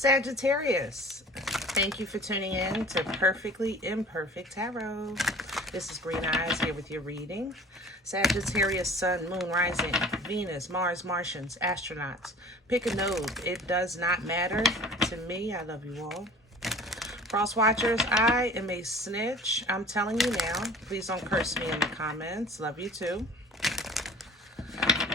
Sagittarius, thank you for tuning in to Perfectly Imperfect Tarot. This is Green Eyes here with your reading. Sagittarius, Sun, Moon, Rising, Venus, Mars, Martians, astronauts. Pick a node. It does not matter to me. I love you all. Cross watchers, I am a snitch. I'm telling you now. Please don't curse me in the comments. Love you too.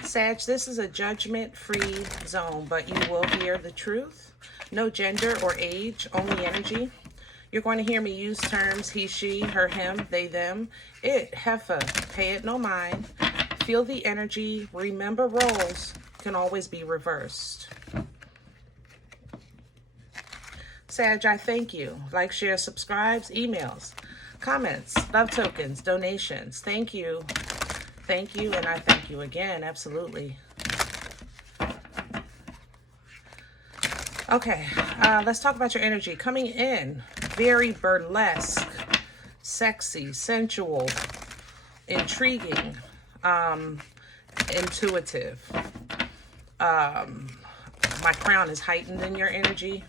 Sag, this is a judgment-free zone, but you will hear the truth. No gender or age, only energy. You're going to hear me use terms he, she, her, him, they, them, it, heifer, pay it no mind. Feel the energy. Remember, roles can always be reversed. Sag, I thank you. Like, share, subscribes, emails, comments, love tokens, donations. Thank you. Thank you, and I thank you again. Absolutely. Okay, let's talk about your energy. Coming in, very burlesque, sexy, sensual, intriguing, intuitive. My crown is heightened in your energy.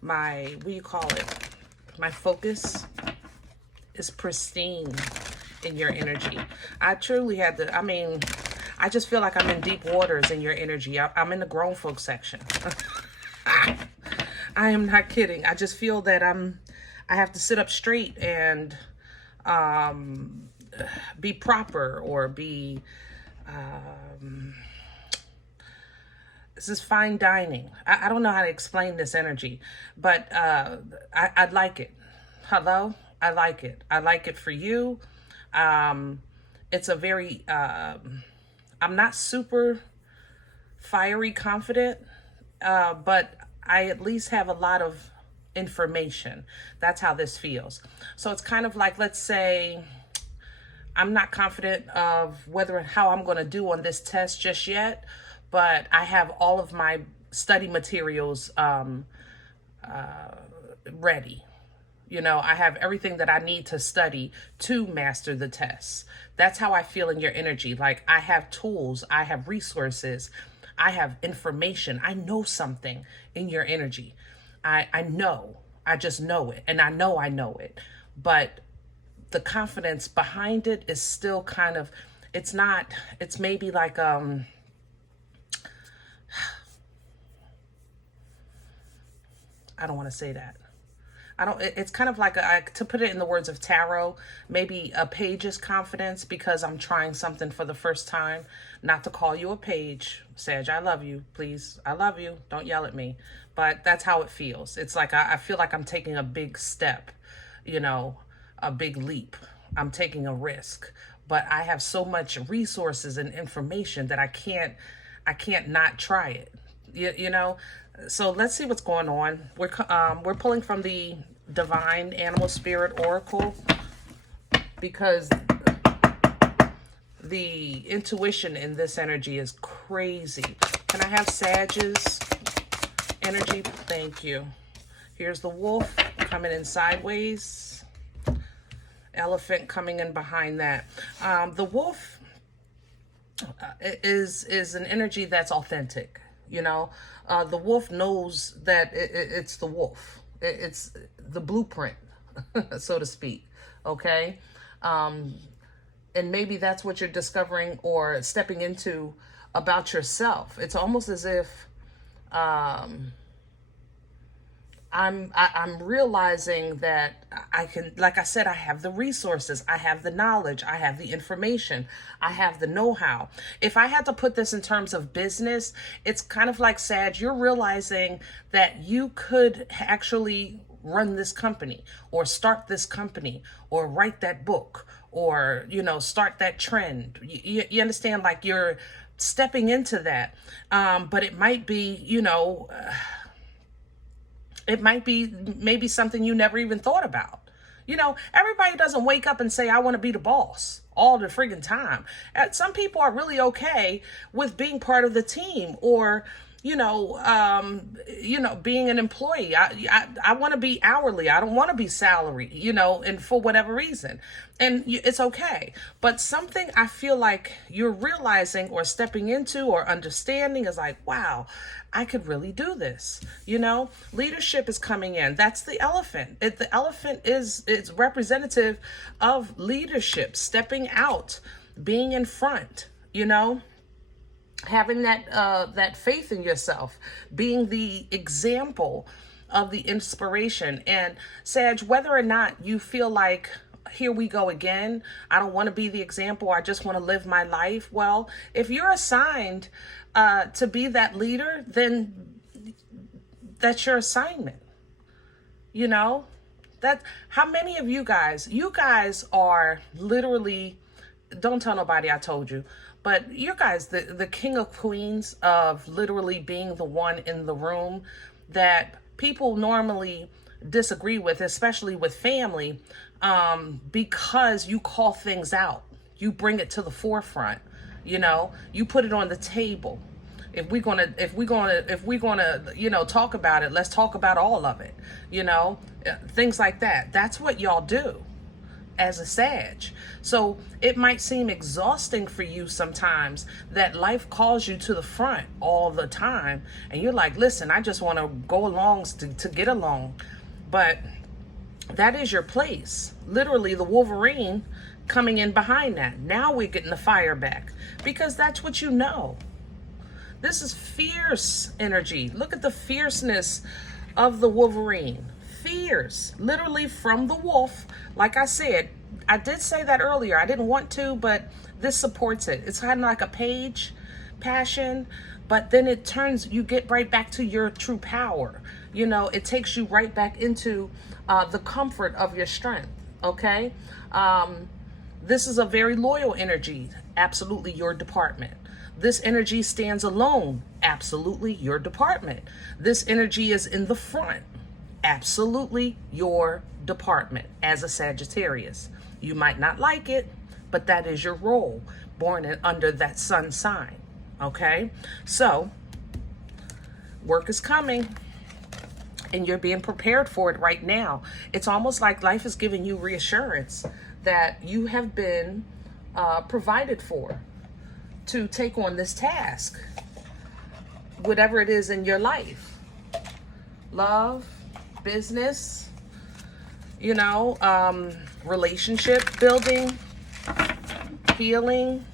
What do you call it? My focus is pristine in your energy. I truly had to, I just feel like I'm in deep waters in your energy. I'm in the grown folk section. I am not kidding. I just feel that I have to sit up straight and be proper or be, this is fine dining. I don't know how to explain this energy, but I'd like it. Hello? I like it. I like it for you. It's a very, I'm not super fiery confident, but I at least have a lot of information. That's how this feels. So it's kind of like, let's say, I'm not confident of how I'm going to do on this test just yet, but I have all of my study materials ready. You know, I have everything that I need to study to master the tests. That's how I feel in your energy. Like, I have tools, I have resources, I have information. I know something in your energy. I know, I just know it. And I know it. But the confidence behind it is still kind of, it's maybe like, I don't want to say that. It's kind of like, to put it in the words of tarot, maybe a page's confidence because I'm trying something for the first time. Not to call you a page, Sag, I love you, please. I love you. Don't yell at me. But that's how it feels. It's like, I feel like I'm taking a big step, you know, a big leap. I'm taking a risk, but I have so much resources and information that I can't not try it. You know? So let's see what's going on. We're pulling from the Divine Animal Spirit Oracle because the intuition in this energy is crazy. Can I have Sag's energy? Thank you. Here's the wolf coming in sideways. Elephant coming in behind that. The wolf is an energy that's authentic. You know, the wolf knows that it's the wolf. It's the blueprint, so to speak. Okay. And maybe that's what you're discovering or stepping into about yourself. It's almost as if, I'm realizing that I can, like I said, I have the resources, I have the knowledge, I have the information, I have the know-how. If I had to put this in terms of business, it's kind of like, Sag, you're realizing that you could actually run this company or start this company or write that book or, you know, start that trend. You understand? Like, you're stepping into that. But it might be, you know, it might be maybe something you never even thought about. You know, everybody doesn't wake up and say, I want to be the boss all the friggin' time. Some people are really okay with being part of the team or, being an employee. I want to be hourly. I don't want to be salary, and for whatever reason. And it's okay. But something I feel like you're realizing or stepping into or understanding is like, wow, I could really do this. Leadership is coming in. That's the elephant. The elephant is representative of leadership, stepping out, being in front, having that faith in yourself, being the example of the inspiration. And Sag, whether or not you feel like, here we go again, I don't want to be the example, I just want to live my life. Well, if you're assigned to be that leader, then that's your assignment. That how many of you guys are literally, don't tell nobody I told you, but you guys, the king of queens of literally being the one in the room that people normally disagree with, especially with family, because you call things out. You bring it to the forefront. You put it on the table. If we're gonna, talk about it, let's talk about all of it. Things like that. That's what y'all do as a Sag. So it might seem exhausting for you sometimes that life calls you to the front all the time. And you're like, listen, I just want to go along to get along. But that is your place. Literally the Wolverine coming in behind that. Now we're getting the fire back because that's what you know. This is fierce energy. Look at the fierceness of the Wolverine. Fierce, literally from the wolf. Like I said, I did say that earlier. I didn't want to, but this supports it. It's kind of like a page, passion, but then it turns, you get right back to your true power. It takes you right back into the comfort of your strength, okay? This is a very loyal energy, absolutely your department. This energy stands alone, absolutely your department. This energy is in the front, absolutely your department as a Sagittarius. You might not like it, but that is your role, born under that sun sign, okay? So, work is coming, and you're being prepared for it right now. It's almost like life is giving you reassurance that you have been provided for to take on this task, whatever it is in your life. Love, business, relationship building, healing.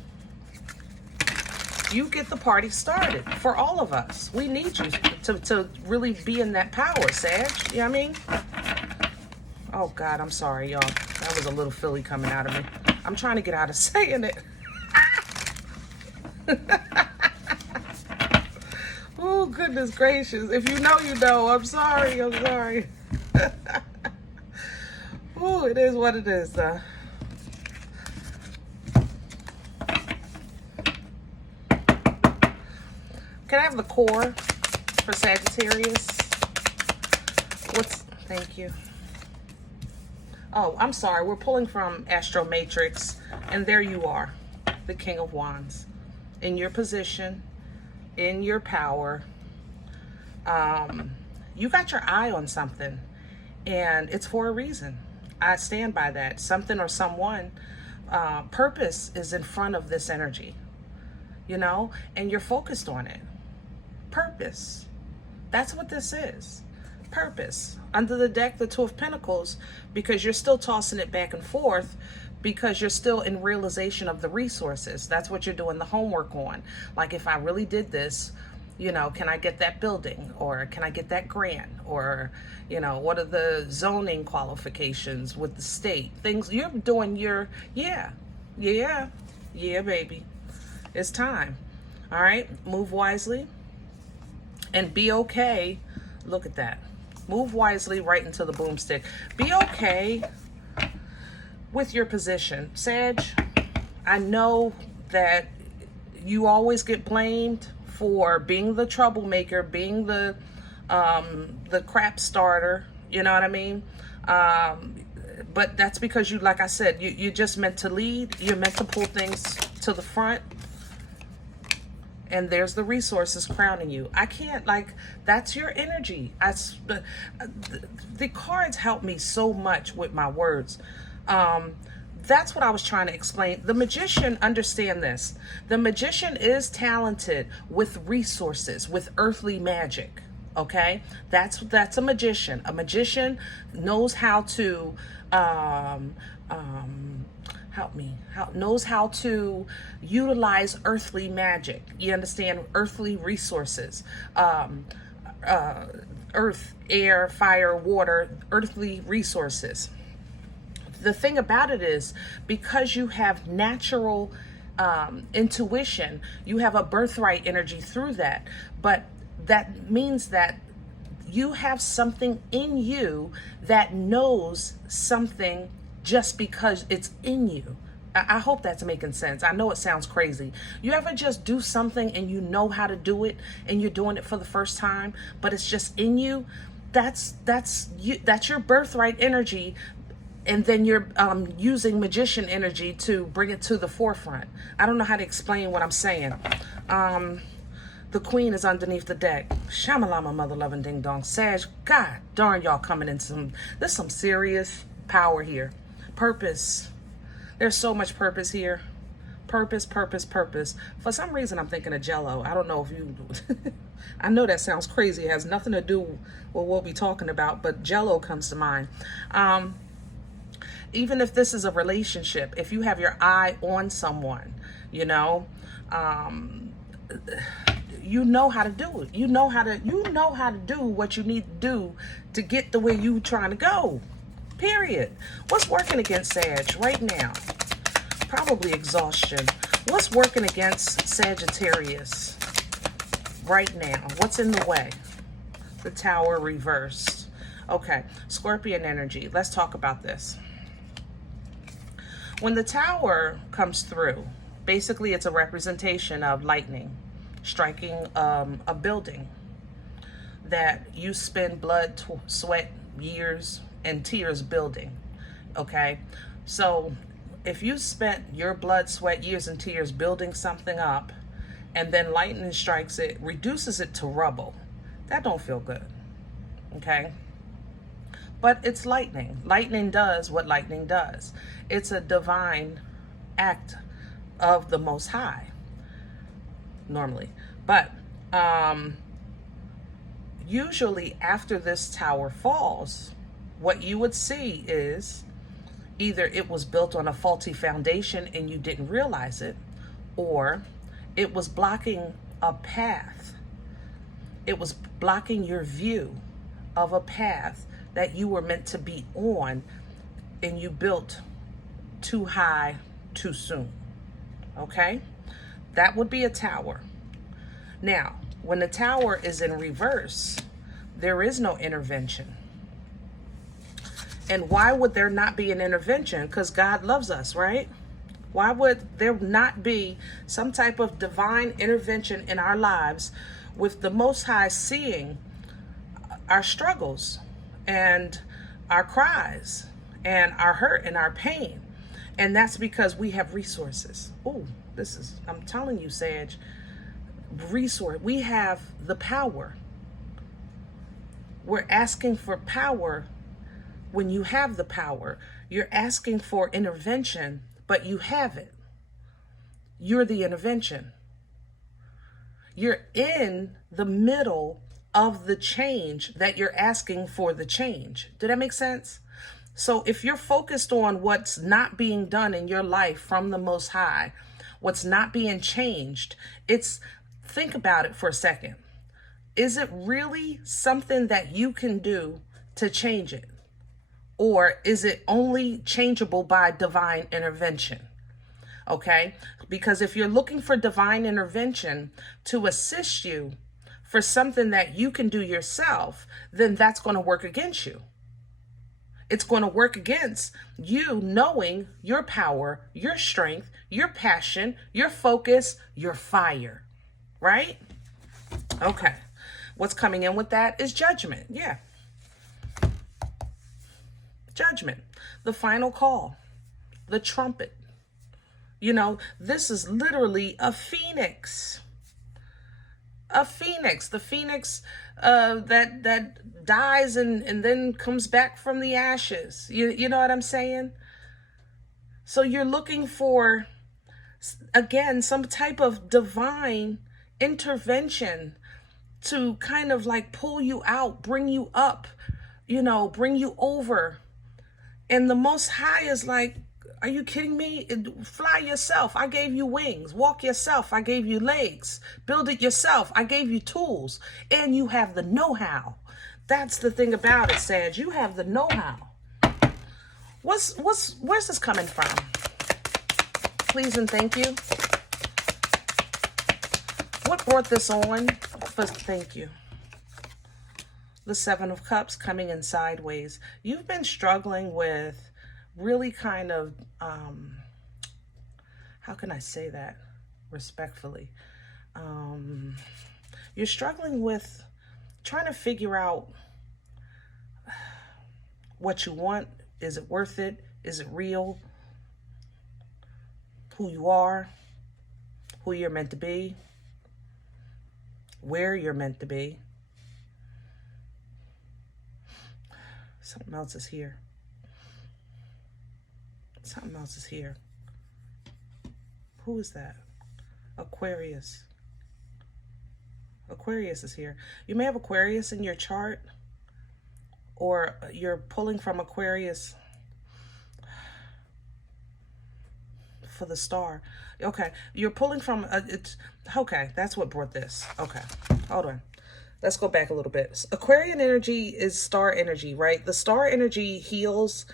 You get the party started for all of us. We need you to really be in that power, Sag. You know what I mean? Oh, God, I'm sorry, y'all. That was a little Philly coming out of me. I'm trying to get out of saying it. Oh, goodness gracious. If you know, you know. I'm sorry. I'm sorry. Oh, it is what it is, though. Can I have the core for Sagittarius? Thank you. Oh, I'm sorry. We're pulling from Astro Matrix, and there you are, the King of Wands. In your position, in your power. You got your eye on something, and it's for a reason. I stand by that. Something or someone, purpose is in front of this energy, and you're focused on it. Purpose. That's what this is. Purpose. Under the deck, the Two of Pentacles, because you're still tossing it back and forth, because you're still in realization of the resources. That's what you're doing the homework on. Like, if I really did this, can I get that building? Or can I get that grant? Or, what are the zoning qualifications with the state? Things you're doing yeah, baby. It's time. All right, move wisely and be okay. Look at that. Move wisely right into the boomstick. Be okay with your position. Sag, I know that you always get blamed for being the troublemaker, being the crap starter, you know what I mean? But that's because you, like I said, you're just meant to lead. You're meant to pull things to the front. and there's the resources crowning you. I can't, like, that's your energy. The cards help me so much with my words. That's what I was trying to explain. The magician, understand this. The magician is talented with resources, with earthly magic. Okay? That's a magician. A magician knows how to knows how to utilize earthly magic. You understand? Earthly resources. Earth, air, fire, water, earthly resources. The thing about it is, because you have natural intuition, you have a birthright energy through that. But that means that you have something in you that knows something just because it's in you. I hope that's making sense. I know it sounds crazy. You ever just do something and you know how to do it and you're doing it for the first time, but it's just in you? That's you. That's your birthright energy. And then you're using magician energy to bring it to the forefront. I don't know how to explain what I'm saying. The queen is underneath the deck. Shamalama, mother loving ding dong. Sag, God darn, y'all coming in there's some serious power here. Purpose. There's so much purpose here. Purpose, purpose, purpose. For some reason, I'm thinking of Jello. I don't know if you... I know that sounds crazy. It has nothing to do with what we'll be talking about, but Jello comes to mind. Even if this is a relationship, if you have your eye on someone, you know how to do it. You know how to do what you need to do to get the way you trying to go. Period. What's working against Sag right now? Probably exhaustion. What's working against Sagittarius right now? What's in the way? The Tower reversed. Okay, Scorpion energy. Let's talk about this. When the Tower comes through, basically it's a representation of lightning striking a building that you spend blood, sweat, years, and tears building. Okay? So if you spent your blood, sweat, years, and tears building something up, and then lightning strikes it, reduces it to rubble, that don't feel good. Okay? But it's lightning. Lightning does what lightning does. It's a divine act of the Most High, normally. But usually after this tower falls, what you would see is either it was built on a faulty foundation and you didn't realize it, or it was blocking a path. It was blocking your view of a path that you were meant to be on, and you built too high too soon. Okay? That would be a tower. Now, when the tower is in reverse, there is no intervention. And why would there not be an intervention? Because God loves us, right? Why would there not be some type of divine intervention in our lives with the Most High seeing our struggles and our cries and our hurt and our pain? And that's because we have resources. Oh, I'm telling you, Sag, we have the power. We're asking for power. When you have the power, you're asking for intervention, but you have it. You're the intervention. You're in the middle of the change that you're asking for the change. Did that make sense? So if you're focused on what's not being done in your life from the Most High, what's not being changed, think about it for a second. Is it really something that you can do to change it? Or is it only changeable by divine intervention? Okay? Because if you're looking for divine intervention to assist you for something that you can do yourself, then that's going to work against you. It's going to work against you knowing your power, your strength, your passion, your focus, your fire. Right? Okay. What's coming in with that is judgment. Yeah. Judgment. The final call. The trumpet. This is literally a phoenix. a phoenix, the phoenix that dies and then comes back from the ashes. You know what I'm saying? So you're looking for, again, some type of divine intervention to kind of like pull you out, bring you up, bring you over. And the Most High is like, are you kidding me? Fly yourself. I gave you wings. Walk yourself. I gave you legs. Build it yourself. I gave you tools. And you have the know-how. That's the thing about it, Sag. You have the know-how. Where's this coming from? Please and thank you. What brought this on? First, thank you. The Seven of Cups coming in sideways. You've been struggling with really kind of, how can I say that respectfully? You're struggling with trying to figure out what you want. Is it worth it? Is it real? Who you are, who you're meant to be, where you're meant to be. Something else is here. Something else is here. Who is that? Aquarius. Aquarius is here. You may have Aquarius in your chart, or you're pulling from Aquarius for the star. Okay, you're pulling from okay, that's what brought this. Okay, hold on. Let's go back a little bit. Aquarian energy is star energy, right? The star energy heals.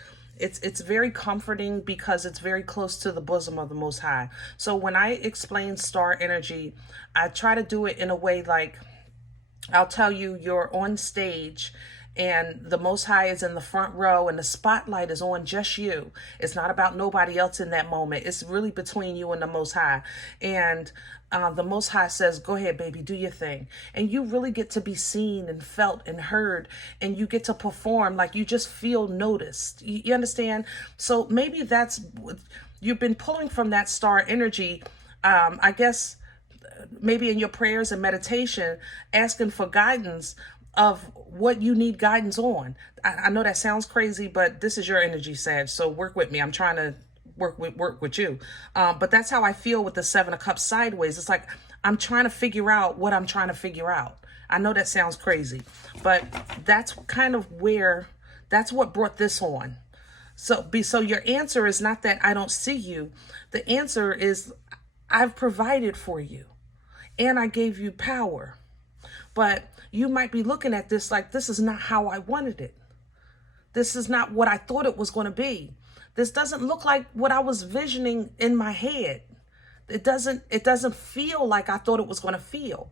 It's very comforting because it's very close to the bosom of the Most High. So when I explain star energy, I try to do it in a way like, I'll tell you, you're on stage and the Most High is in the front row and the spotlight is on just you. It's not about nobody else in that moment. It's really between you and the Most High. And the Most High says, go ahead, baby, do your thing. And you really get to be seen and felt and heard, and you get to perform like you just feel noticed. You understand? So maybe that's, you've been pulling from that star energy, I guess, maybe in your prayers and meditation, asking for guidance of what you need guidance on. I know that sounds crazy, but this is your energy, Sag. So work with me. I'm trying to work with you. But that's how I feel with the Seven of Cups sideways. It's like I'm trying to figure out what I'm trying to figure out. I know that sounds crazy, but that's kind of that's what brought this on. So your answer is not that I don't see you. The answer is I've provided for you and I gave you power. But you might be looking at this like, this is not how I wanted it. This is not what I thought it was going to be. This doesn't look like what I was visioning in my head. It doesn't feel like I thought it was going to feel.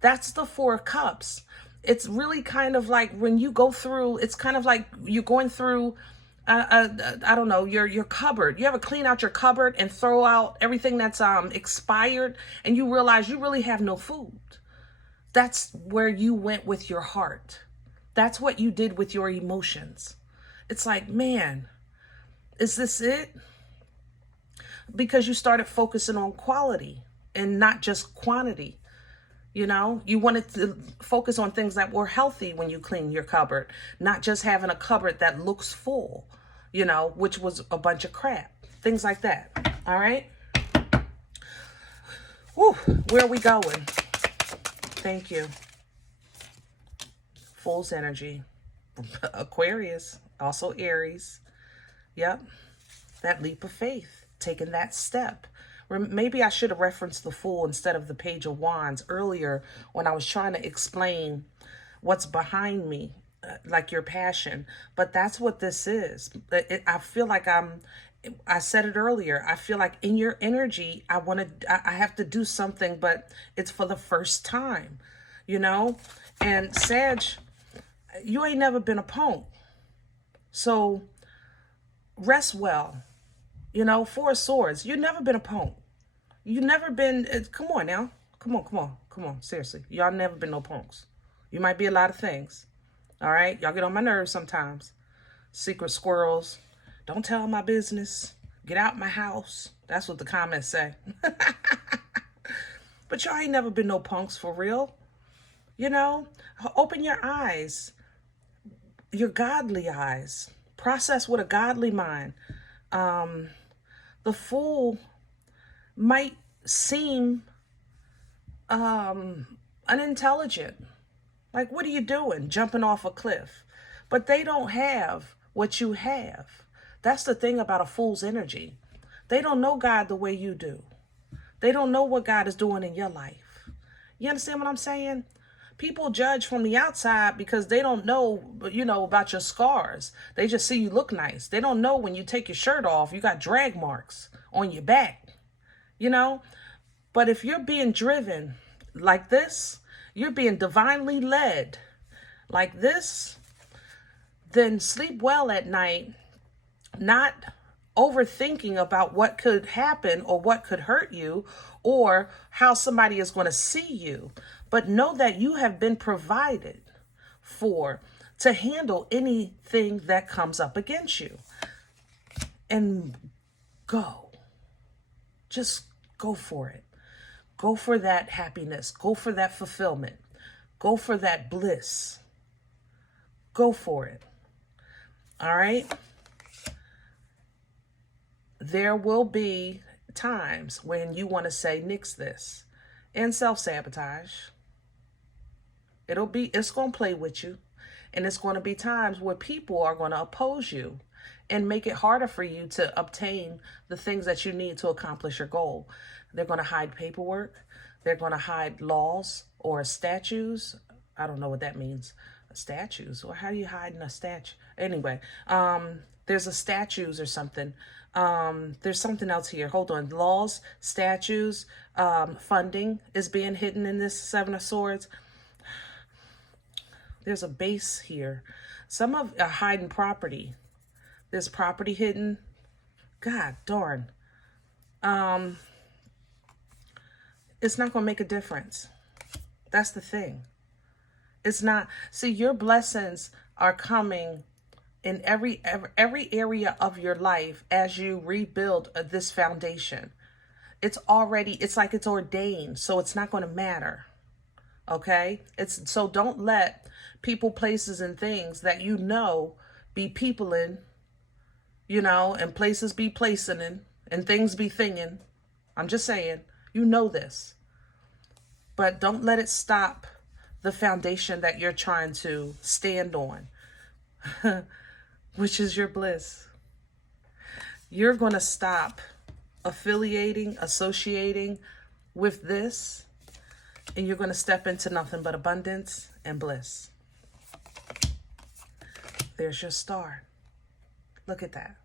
That's the Four of Cups. It's really kind of like when you go through, it's kind of like you're going through, I don't know, your cupboard. You ever clean out your cupboard and throw out everything that's expired and you realize you really have no food. That's where you went with your heart. That's what you did with your emotions. It's like, man, is this it? Because you started focusing on quality and not just quantity. You wanted to focus on things that were healthy when you clean your cupboard, not just having a cupboard that looks full, which was a bunch of crap, things like that. All right. Whew, where are we going? Thank you. Fool's energy. Aquarius, also Aries. Yep. That leap of faith, taking that step. Maybe I should have referenced the Fool instead of the Page of Wands earlier when I was trying to explain what's behind me, like your passion. But that's what this is. I feel like I said it earlier. I feel like in your energy, I have to do something, but it's for the first time, And Sag, you ain't never been a punk. So rest well. Four of Swords. You've never been a punk. You've never been, come on now. Come on. Seriously. Y'all never been no punks. You might be a lot of things. All right. Y'all get on my nerves sometimes. Secret squirrels. Don't tell my business. Get out my house. That's what the comments say. But y'all ain't never been no punks for real. You know, open your eyes, your godly eyes. Process with a godly mind. The fool might seem unintelligent. Like, what are you doing? Jumping off a cliff. But they don't have what you have. That's the thing about a fool's energy. They don't know God the way you do. They don't know what God is doing in your life. You understand what I'm saying? People judge from the outside because they don't know, about your scars. They just see you look nice. They don't know when you take your shirt off, you got drag marks on your back, But if you're being driven like this, you're being divinely led like this, then sleep well at night, not overthinking about what could happen or what could hurt you or how somebody is going to see you. But know that you have been provided for to handle anything that comes up against you. And go. Just go for it. Go for that happiness. Go for that fulfillment. Go for that bliss. Go for it. All right? There will be times when you want to say, nix this, and self-sabotage. It's going to play with you. And it's going to be times where people are going to oppose you and make it harder for you to obtain the things that you need to accomplish your goal. They're going to hide paperwork. They're going to hide laws or statues. I don't know what that means. Statues? Or how do you hide in a statue? Anyway, there's a statues or something. There's something else here. Hold on. Laws, statues, funding is being hidden in this Seven of Swords. There's a base here. Some of hiding property. There's property hidden. God darn. It's not going to make a difference. That's the thing. It's not. See, your blessings are coming in every area of your life as you rebuild this foundation. It's like it's ordained, so it's not going to matter. Okay? So don't let people, places, and things that be peopling, and places be placing in, and things be thinging. I'm just saying, this. But don't let it stop the foundation that you're trying to stand on, which is your bliss. You're going to stop associating with this, and you're going to step into nothing but abundance and bliss. There's your star. Look at that.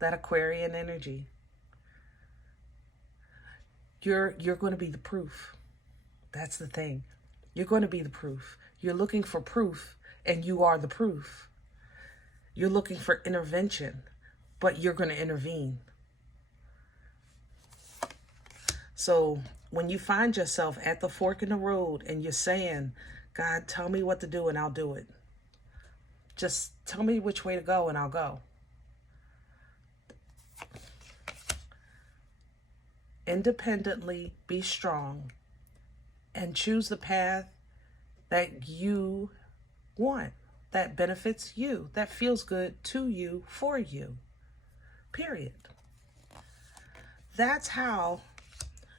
That Aquarian energy. You're going to be the proof. That's the thing. You're going to be the proof. You're looking for proof, and you are the proof. You're looking for intervention, but you're going to intervene. So when you find yourself at the fork in the road and you're saying, God, tell me what to do and I'll do it. Just tell me which way to go and I'll go. Independently be strong and choose the path that you want, that benefits you, that feels good to you, for you. Period. That's how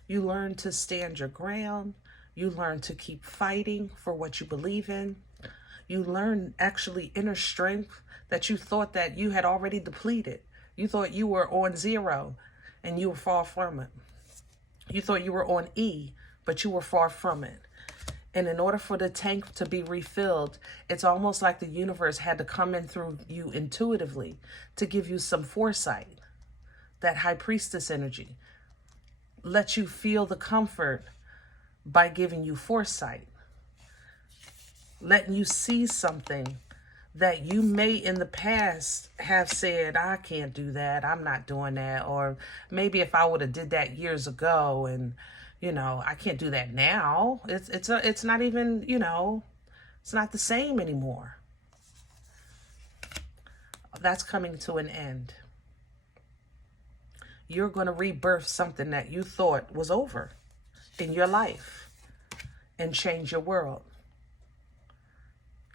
you learn to stand your ground. You learn to keep fighting for what you believe in. You learn actually inner strength that you thought that you had already depleted. You thought you were on zero and you were far from it. You thought you were on E, but you were far from it. And in order for the tank to be refilled, it's almost like the universe had to come in through you intuitively to give you some foresight. That high priestess energy. Let you feel the comfort by giving you foresight. Letting you see something that you may in the past have said, I can't do that, I'm not doing that, or maybe if I would have did that years ago, and I can't do that now. It's not even, it's not the same anymore. That's coming to an end. You're going to rebirth something that you thought was over. in your life and change your world.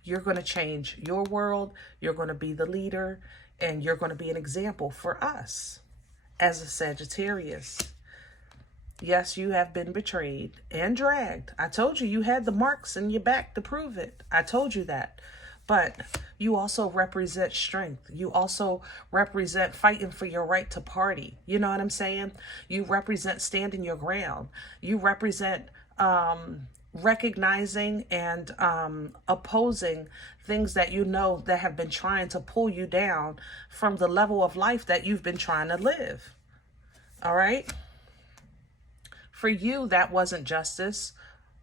You're going to change your world. You're going to be the leader, and you're going to be an example for us as a Sagittarius. Yes, you have been betrayed and dragged. I told you, you had the marks in your back to prove it. I told you that. But you also represent strength. You also represent fighting for your right to party. You know what I'm saying? You represent standing your ground. You represent recognizing and opposing things that you know that have been trying to pull you down from the level of life that you've been trying to live. All right? For you, that wasn't justice.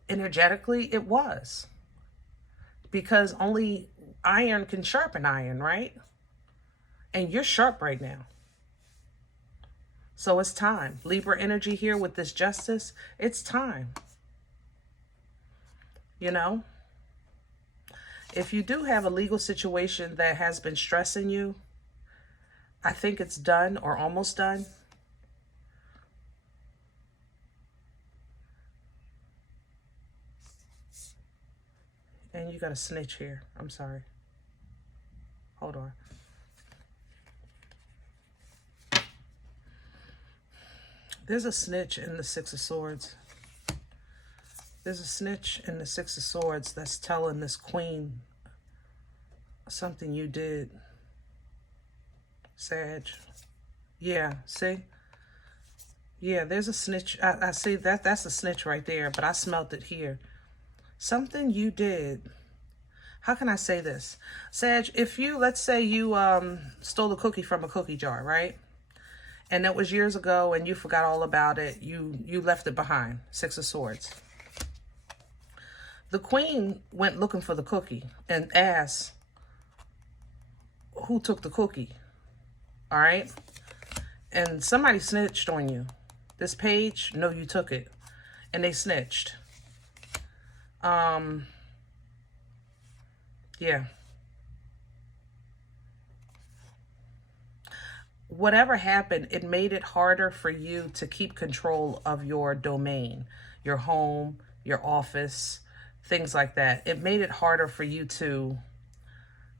Energetically, it was. Because only iron can sharpen iron, right? And you're sharp right now. So it's time. Libra energy here with this justice. It's time. You know? If you do have a legal situation that has been stressing you, I think it's done or almost done. And you got a snitch here. I'm sorry. Hold on. There's a snitch in the Six of Swords. There's a snitch in the Six of Swords that's telling this queen something you did. Sag. Yeah, see? Yeah, there's a snitch. I see that's a snitch right there, but I smelt it here. Something you did. How can I say this? Sag, if you, let's say you stole a cookie from a cookie jar, right? And that was years ago and you forgot all about it. You left it behind. Six of Swords. The queen went looking for the cookie and asked who took the cookie. All right? And somebody snitched on you. This page, no, you took it. And they snitched. Yeah. Whatever happened, it made it harder for you to keep control of your domain, your home, your office, things like that. It made it harder for you to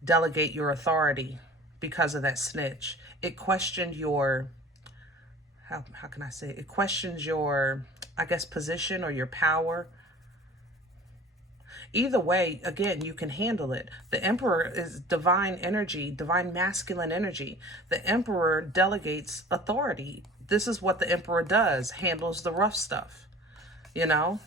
delegate your authority because of that snitch. It questioned your, how can I say it? It questions your, I guess, position or your power. Either way, again, you can handle it. The Emperor is divine energy, divine masculine energy. The Emperor delegates authority. This is what the Emperor does, handles the rough stuff, you know?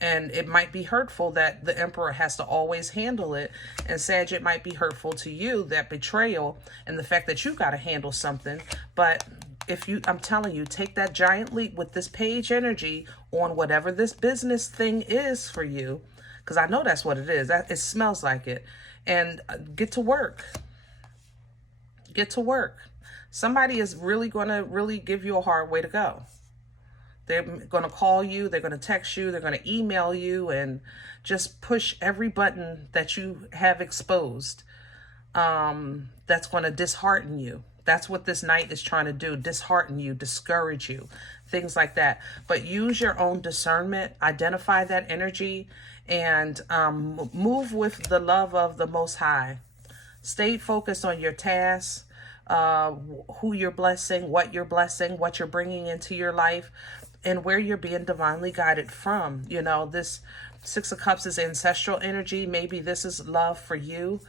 And it might be hurtful that the Emperor has to always handle it. And Sag, it might be hurtful to you, that betrayal and the fact that you got to handle something. But if you, I'm telling you, take that giant leap with this page energy on whatever this business thing is for you. Because I know that's what it is. It smells like it. And get to work. Get to work. Somebody is really going to give you a hard way to go. They're going to call you. They're going to text you. They're going to email you and just push every button that you have exposed. That's going to dishearten you. That's what this Knight is trying to do. Dishearten you, discourage you, things like that. But use your own discernment. Identify that energy and move with the love of the Most High. Stay focused on your tasks, who you're blessing, what you're bringing into your life, and where you're being divinely guided from. You know, this Six of Cups is ancestral energy. Maybe this is love for you.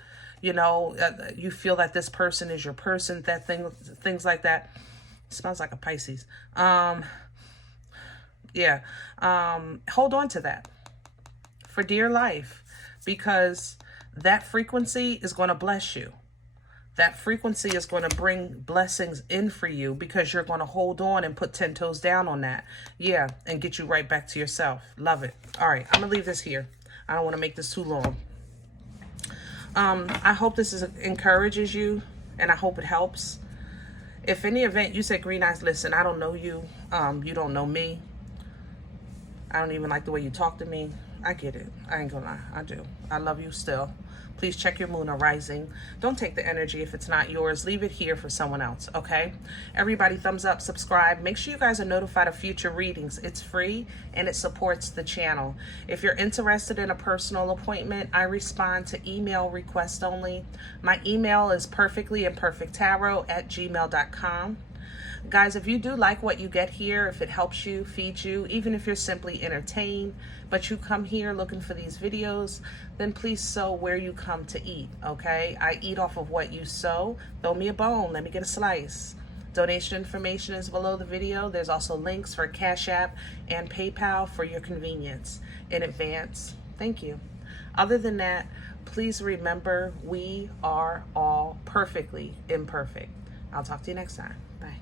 You know, you feel that this person is your person, things like that. It smells like a Pisces. Yeah. Hold on to that for dear life, because that frequency is going to bless you. That frequency is going to bring blessings in for you because you're going to hold on and put 10 toes down on that. Yeah, and get you right back to yourself. Love it. All right, I'm going to leave this here. I don't want to make this too long. I hope this encourages you, and I hope it helps. If any event you say, Green Eyes, listen, I don't know you. You don't know me. I don't even like the way you talk to me. I get it. I ain't gonna lie. I do. I love you still. Please check your moon or rising. Don't take the energy if it's not yours. Leave it here for someone else, okay? Everybody, thumbs up, subscribe. Make sure you guys are notified of future readings. It's free and it supports the channel. If you're interested in a personal appointment, I respond to email request only. My email is perfectlyimperfecttarot@gmail.com. Guys, if you do like what you get here, if it helps you, feeds you, even if you're simply entertained, but you come here looking for these videos, then please sow where you come to eat, okay? I eat off of what you sow. Throw me a bone. Let me get a slice. Donation information is below the video. There's also links for CashApp and PayPal for your convenience. In advance, thank you. Other than that, please remember we are all perfectly imperfect. I'll talk to you next time. Bye.